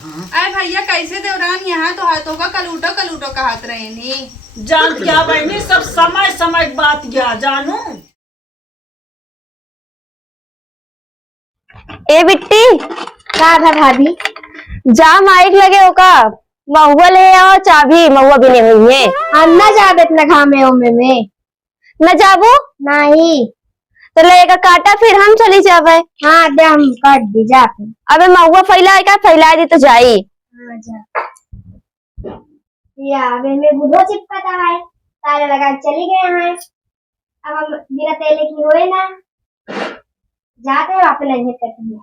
अरे भैया कैसे देवरान यहाँ तो हाथों का कलूटो कहत रहे नहीं जान क्या बहनी सब समय समय की बात क्या जानू। ए बिट्टी का था भाभी जा माइक लगे हो का महुआ ले आओ चाबी महुआ भी नहीं हुई है। हम ना जाबे इतना घामे उमे में न जाबो नहीं तो लेगा काटा फिर हम चली जावे। हाँ दे हम काट दी जा पे। अबे महुआ फैलाए का फैला दी तो जाई। हाँ जा या अबे में बुधो चिपकता है तारे लगा के चली गए हैं। अब हम बिना तेले की होए ना जाते हैं वापस नहीं करते हैं।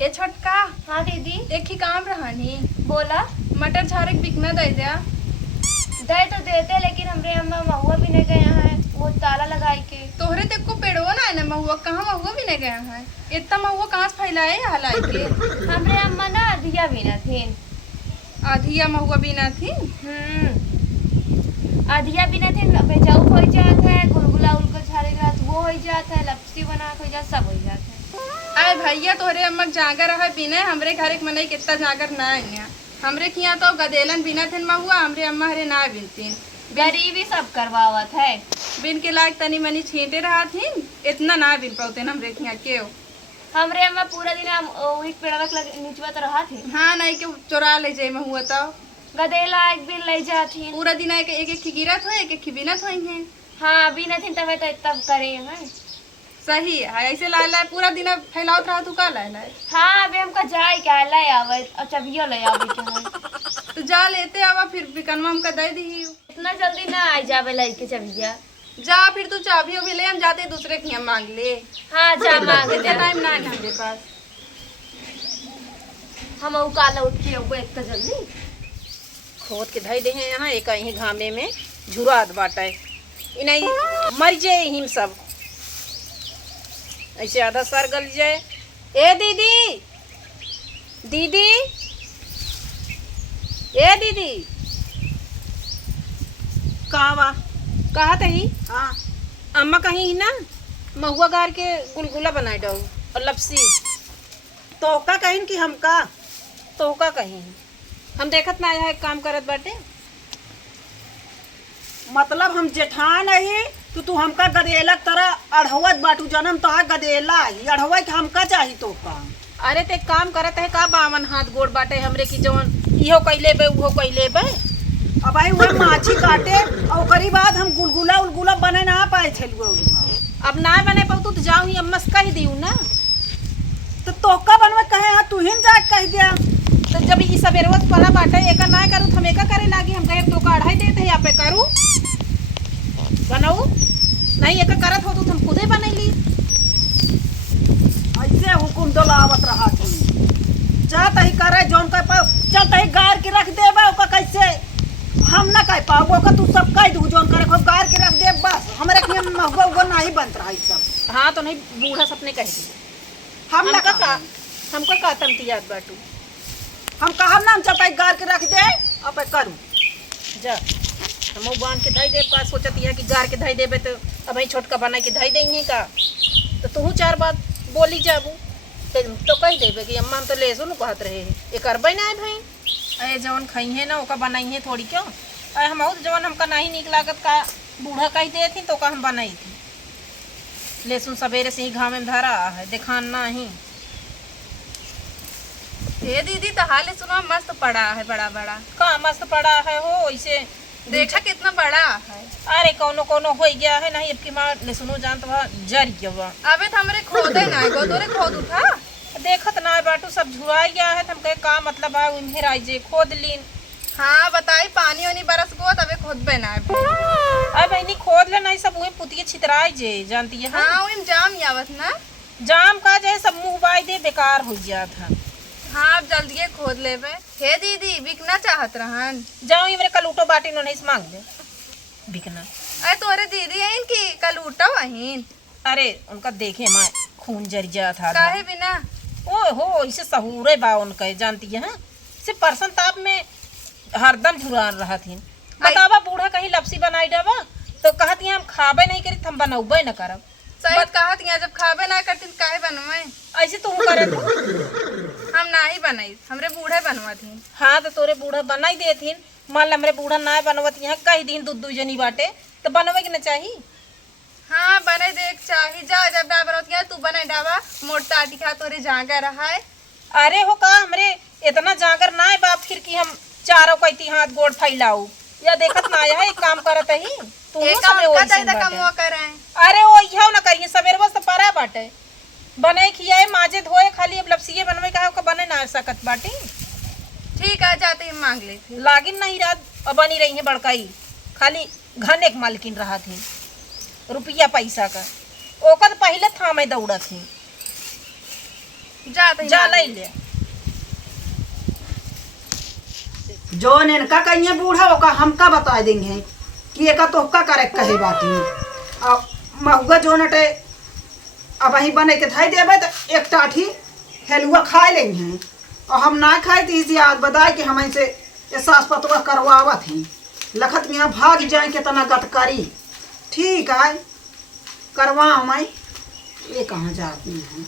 ए छोटका। हाँ दीदी एक ही काम रहनी बोला मटर झारे बिकना दे दिया दे तो देते लेकिन हमरे अम्मा महुआ भी नहीं गया है वो ताला लगाई के। तोहरे तक को पेड़वा ना है ना महुआ कहाँ महुआ भी नहीं गया है इतना महुआ कहाँ से फैलाए हलाई के। हमरे अम्मा ना अधिया भी ना थी। आधिया महुआ भी ना थी। अधिया भी ना थी बेचाऊ हो जात है गुलगुला उलगुल झारे रात वो हो जात है लपसी बना हो जात सब हो जात है। अरे भैया तोहरे अम्मा जागर है बिना हमरे घर एक मनई कितना जागर ना है हमरे किया तो गदेलन बिना थे महुआ हमरे अम्मा हरे ना बिनतीन गरीबी सब करवावत है बिन के लायक तनी मनी छींटे रहा थी इतना ना बिन पाते हमरे किया क्यों। हमरे अम्मा पूरा दिन वही पेड़वा नीचवा तो रहा थी। हाँ नहीं के चोरा ले जाए महुआ तो गदेला एक दिन ले जाती पूरा दिन एक एक गिरत हो एक एक बिनत होंगे। हाँ बिना थी तब तो इतना करे है सही है ऐसे ला ला पूरा दिन फैलावत रहा तू का ला ला। हाँ अबे हमका जाए क्या ले आवे और चबियो ले आवे के है तो जा लेते आवा फिर बिकनवा हमका दे दी इतना जल्दी ना आ जावे लइके चबिया। जा फिर तू चाबी भी ले हम जाते दूसरे के यहाँ मांग ले। हाँ जा मांग इतना टाइम ना है हमारे पास हम ऊ काला उठ के अब इतना जल्दी खोद के धई दे हैं यहाँ एक ही घामे में झुरात बाटा इन्हें मर जाए हिम सब ऐसे आधा सर गल जाए। ए दीदी दीदी ए दीदी कावा कहा तही हाँ अम्मा कहीं ना महुआ गार के गुलगुला बनाए दो और लपसी तो का कहीं कि हमका तो का कहीं हम देखत ना आया है काम करत बाटे मतलब हम जेठान है तो तू हमका गदेला तरह अढ़वत बाटू जन्म तो गदेला ही अढ़वा के हमका चाहिए तो का। अरे ते काम करत है का बावन हाथ गोड़ बाटे हमरे की जवन इहो कैले बे उहो कैले बे। अब आई वह माछी काटे और करी बाद हम गुलगुला उलगुला बने ना पाए छलुआ अब ना बने पाऊ तो जाऊँ ही अम्मा से कह दियो ना तो तोका बनवे कहे हाँ तू ही जा कह दिया तो जब ये सब एरवत पड़ा बाटे एका ना करूँ तो हम एका करे लागी हम कहे तो का अढ़ाई देते हैं यहाँ पे करूँ बनाऊ नहीं एक करत हो तो हम खुदे बनैली ऐसे हुकुम दलावत रहा थी चाहत ही करे जोन कह पाओ चलता ही गार के रख देबे ओका कैसे हम ना कह पाओ ओका तू सब कह दू जोन करे को गार के रख दे बस हमरे के महुआ वो नहीं बनत रहा सब। हाँ तो नहीं बूढ़ा सपने कह दिए हम ना का हमको का तमतियात बाटू हम कहा ना हम चलता ही गार के रख दे अब करूँ जा हम बांध के धई दे पास सोचती है कि गार के धई देबे तो अब ही छोटका बना के धई देंगे का तो तू चार बात बोली जाबू तो कह देबे कि अम्मा हम तो ले सुन कहत रहे ये करबे ना भाई अरे जवन खाई है ना ओका बनाई है थोड़ी क्यों अरे हम जवन हमका नहीं निक लागत का बूढ़ा कह दे थी तो का हम बनाई थी लहसुन सवेरे से ही घाम में धरा है दिखान ना ही। हे दीदी तो हाल सुनो मस्त पड़ा है बड़ा बड़ा का मस्त पड़ा है हो इसे देखा कितना बड़ा है। अरे कोनो कोनो हो गया है नहीं अब की माँ ले सुनो जान तो जर गया अबे तो हमरे खोदे ना गो तोरे खोद उठा देखत ना बाटू सब झुरा गया है हम कहे का मतलब है उम्हें राइजे खोद लीन। हाँ बताई पानी वानी बरस गो तबे खोदबे ना अब इन्हीं खोद ले नहीं सब वही पुतिये छितराई जे जानती है। हाँ वही जाम यावत ना जाम का जे सब मुँह बाई दे बेकार हो गया था। हाँ अब जल्दी खोद लेबे। हे दीदी बिकना चाहत रहन जाओ ये मेरे कल उठो बाटी नो नहीं मांग ले बिकना। अरे तोरे दीदी है इनकी कल उठा वहीन अरे उनका देखे माँ खून जर गया था काहे बिना ओ हो इसे सहूरे बा उनका जानती है इसे परसन ताप में हरदम झुरान रहा थी। बतावा बूढ़ा कहीं लपसी बनाई डावा तो कहती हम खाबे नहीं करी हम बनौबे न करब। सही कहत जब खाबे ना करती काहे बनवाए। ऐसे तू करे तू। हम ना ही बनाई, हमरे बूढ़े बनवा थी। हाँ तो तोरे बूढ़ा बनाई देथिन, मान ला हमरे बूढ़ा ना बनवत यहाँ कई दिन दू जनी बाटे तो बनवे के ना चाहिए। हाँ बने देख चाही, जा जब डाबर होती है तू बने डाबा, मोटा आटी खा तोरे जागा रहा है। अरे हो का हमरे इतना जागर ना है बाप फिर कि हम चारों कहती हाथ गोड़ फैलाऊ या देखत ना है एक काम करत ही तू एक सबे हम का ओइसन चाहिए बाटे। कमवा करे। अरे ओ इहो ना करिए सवेरे बस तो परा बाटे बने खियाए माजे धोए खाली अब लपसीए बनवे का का बने ना सकत बाटी। ठीक है जाते ही मांग ले थे। लागिन नहीं रात अब बनी रही है बड़काई खाली घन एक मालकिन रहा थी रुपया पैसा का ओकर पहले था मैं दौड़ा थी जाते ही जा मांग ले ले। ले जोन इनका कहिए बूढ़ा होगा हमका बता देंगे कि एका तोहका करे कहे बाटी। अब महुआ जो नटे अब वही बने के धाई देवे तो एक टाठी हेलुआ खा लेंगे और हम ना खाए तो इसी याद बताए कि हम ऐसे सास पतवा करवावा थी लखत में भाग जाए कितना गतकारी। ठीक है करवा मैं ये कहाँ जाती हैं।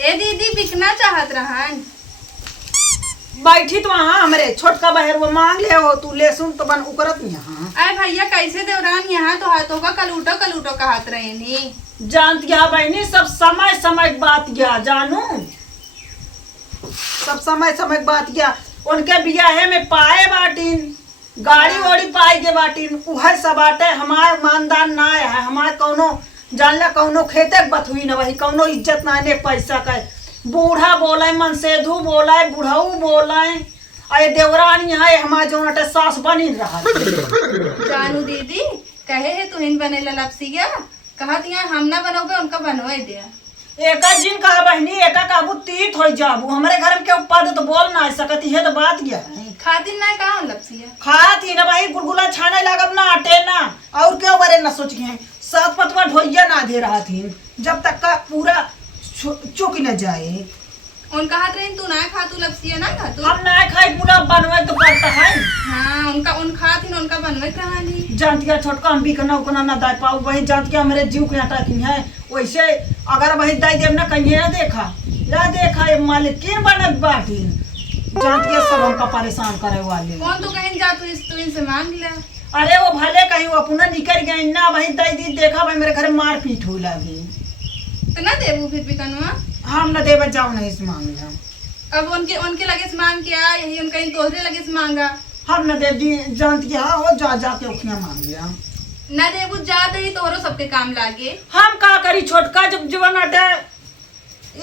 ए दीदी बिकना चाहत रहन। बैठी तो वहाँ हमरे छोटका बहर वो मांग ले हो तू ले सुन तो बन उकरत यहाँ। अरे भैया कैसे देवरान यहाँ तो हाथों का कलूटो कहत रहे नी। जानती है बहनी सब समय समय की बात गया जानू सब समय समय की बात गया। उनके बियाहे में पाए बाटीन गाड़ी वाड़ी पाई के बाटीन उहे सब बाटे हमारे मानदान ना है हमारे कौनो जानला कौनो खेते बथुई न वही कौनो इज्जत ना ने पैसा का। बूढ़ा बोले मनसेधु बोले बुढ़ऊ बोले अरे देवरान यहाँ हमारे जो नटे सास बनी रहा। जानू दीदी कहे है तुहिन बने लपसिया कहा दिया हम ना बनोगे उनका बनवा दिया। एका जिन कहा बहनी एका काबू तीत हो जाबू हमारे घर में क्यों पद तो बोल ना सकती है तो बात क्या है। खातिर ना कहा लपसिया खाती ना भाई गुलगुला छाने लागब ना आटे ना और क्यों बरे ना सोच गए सात पतवा ढोइया ना दे रहा थी जब तक का पूरा चुक न जाए। उनका हाथ रही तू ना खा तू लपसिया ना खा तू। हम ना खाए पूरा बनवे तो पड़ता है। हाँ उन खातिर उनका बनवे कहा नहीं। जानतिया छोटका हम भी कना उकना ना दाई पाऊ वही जानतिया हमारे जीव के आटा की है वैसे अगर वही दाई देव ना कहीं या देखा ये मालिकिन बनत बाटी जानतिया सब हमका परेशान करे वाले। कौन तू कहीं जा तू इनसे मांग ले। अरे वो भले कहीं वो अपना निकल गए ना वही दाई दी देखा भाई मेरे घर मार पीट हो लगी तो ना देबू फिर भी कनुआ। हम न देवे जाओ नहीं इस मांग अब उनके लगे से मांग के आ यही उनका इन तोहरे लगे से मांगा हम न देव जी जानती है वो जा के उखिया मांग लिया ना देबू जाते ही तोहरो सबके काम लागे। हम का करी छोटका जब जीवन अटे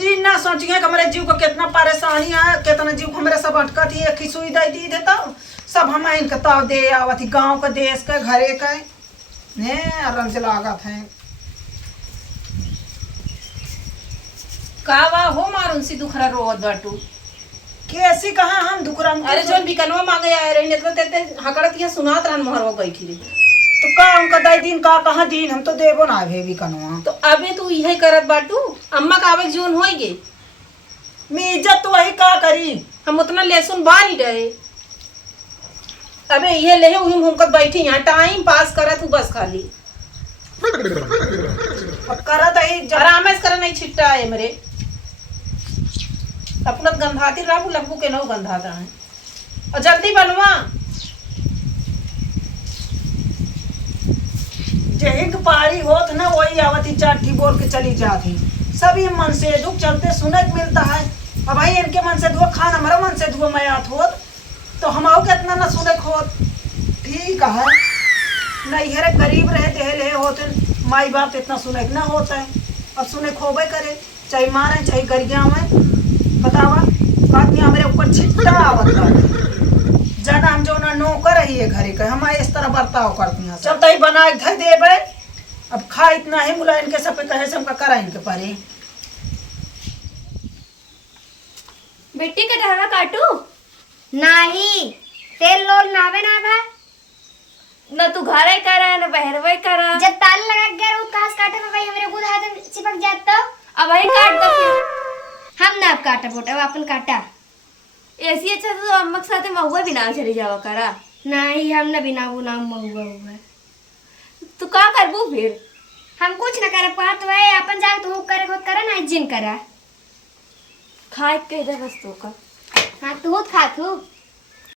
ई ना सोचिए कि हमारे जीव को कितना परेशानी है कितना जीव को हमारे सब अटकत ही एक ही सुई दी देता सब हम इनके ताव दे आवत गाँव का देश का घरे का ने रंग से लागत है कावा हो मारून सी दुखरा रोवत बाटू। कैसी कहा हम दुखरा अरे जोन बिकनवा मांगे आए रही ने तो तेते हकड़त ये सुनात रहन मोहरवा बैठी रही तो का उनका दाई दिन का कहा दिन हम तो देबो ना भेवी कनवा तो अबे तू यही करत बाटू अम्मा का आवे जोन होइगे मैं इज्जत तो वही का करी हम उतना लेसुन बार ही डरे अबे ये ले उही हमकत बैठी यहाँ टाइम पास करत हूँ बस खाली अब करत है आराम से करे नहीं छिट्टा है मेरे अपना गंधाती रहू लगबू के नौ गंधाता है और जल्दी बनवा जहिक पारी होत ना वही आवती चाटी बोल के चली जाती सभी मन से दुख चलते सुने को मिलता है। अब भाई इनके मन से धो खान हमारा मन से धो मैं आत होत तो हमाओ के इतना ना सुने होत। ठीक है नहीं है गरीब रहे देहले होते माई बाप इतना सुने ना होता है अब सुने खोबे करे चाहे मारे चाहे गरिया में बतावा आदमी हमारे ऊपर छिट्टा आवत ज्यादा हम जो ना नौकर ही है घरे का हम इस तरह बर्ताव करती हैं चल तही बना के दे बे अब खा इतना है मुला इनके सब पे कहे सबका करा इनके पारे बेटी का ढावा काटू नहीं तेल लोल नावे ना भा न तू घरे करा न बहरवे करा जब ताला लगा के गया घास काटे तो भाई हमरे बुध हाथ में चिपक जात तो अब वही काट दो फिर हम ना अब काटा बोटा अब अपन काटा ऐसी अच्छा तो अम्मा के साथ महुआ भी ना चली जावा करा नहीं हम ना बिना वो नाम महुआ हुआ तू का करबू फिर हम कुछ न करे पात वह अपन जाके तू करे खुद करे ना जिन करा खाए कह दे बस तो का हाँ तू खा तू